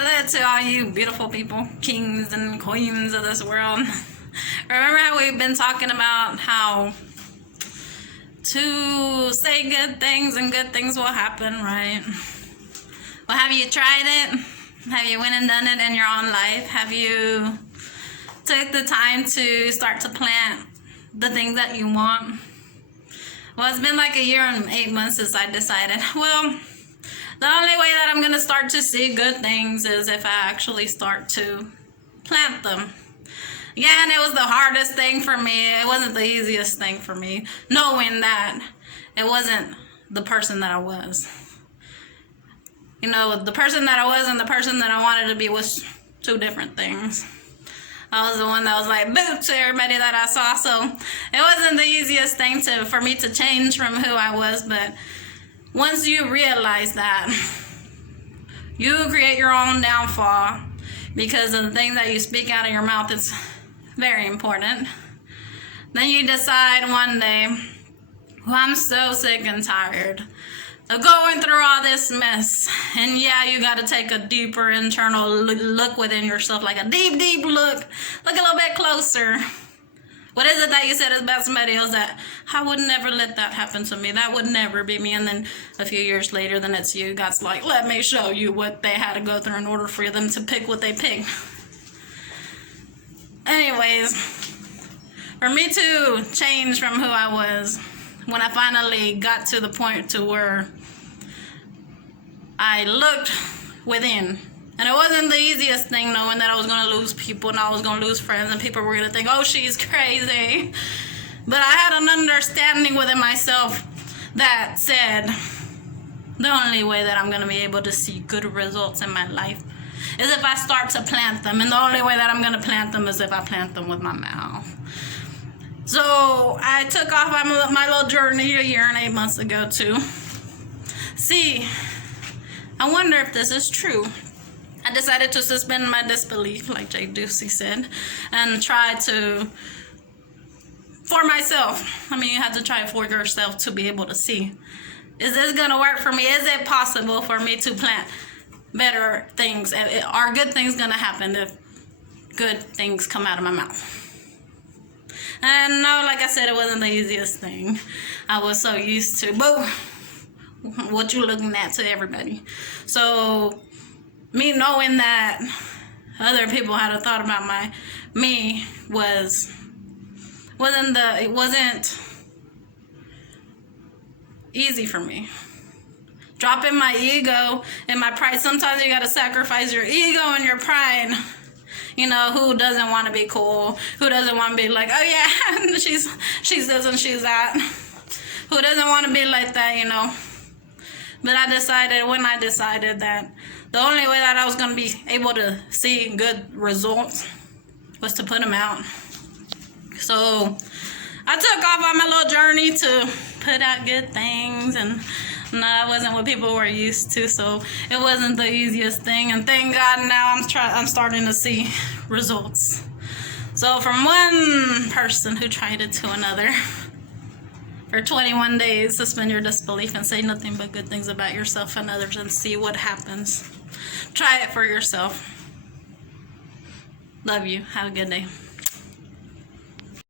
Hello to all you beautiful people, kings and queens of this world. Remember how we've been talking about how to say good things and good things will happen, right? Well, have you tried it? Have you went and done it in your own life? Have you took the time to start to plant the things that you want? Well, it's been like a year and 8 months since I decided, well, the only way that I'm going to start to see good things is if I actually start to plant them. Yeah, and it was the hardest thing for me. It wasn't the easiest thing for me, knowing that it wasn't the person that I was. You know, the person that I was and the person that I wanted to be was two different things. I was the one that was like, boo, to everybody that I saw. So it wasn't the easiest thing for me to change from who I was, but once you realize that, you create your own downfall because of the things that you speak out of your mouth. It's very important. Then you decide one day, well, I'm so sick and tired of going through all this mess. And yeah, you got to take a deeper internal look within yourself, like a deep, deep look. Look a little bit closer. What is it that you said about somebody else that I would never let that happen to me? That would never be me. And then a few years later, then it's you. God's like, let me show you what they had to go through in order for them to pick what they picked. Anyways, for me to change from who I was, when I finally got to the point to where I looked within. And it wasn't the easiest thing, knowing that I was going to lose people and I was going to lose friends and people were going to think, oh, she's crazy. But I had an understanding within myself that said, the only way that I'm going to be able to see good results in my life is if I start to plant them. And the only way that I'm going to plant them is if I plant them with my mouth. So I took off my little journey a year and 8 months ago to see, I wonder if this is true. I decided to suspend my disbelief, like Jay Ducey said, and try to, for myself. I mean, you have to try it for yourself to be able to see. Is this going to work for me? Is it possible for me to plant better things? Are good things going to happen if good things come out of my mouth? And no, like I said, it wasn't the easiest thing. I was so used to, boo, what you looking at to everybody. So me knowing that other people had a thought about me it wasn't easy for me. Dropping my ego and my pride. Sometimes you gotta sacrifice your ego and your pride. You know, who doesn't want to be cool? Who doesn't want to be like, oh yeah, she's this and she's that? Who doesn't want to be like that, you know? But when I decided that the only way that I was going to be able to see good results was to put them out. So I took off on my little journey to put out good things, and no, that wasn't what people were used to, so it wasn't the easiest thing. And thank God now I'm starting to see results. So from one person who tried it to another, for 21 days, suspend your disbelief and say nothing but good things about yourself and others and see what happens. Try it for yourself. Love you. Have a good day.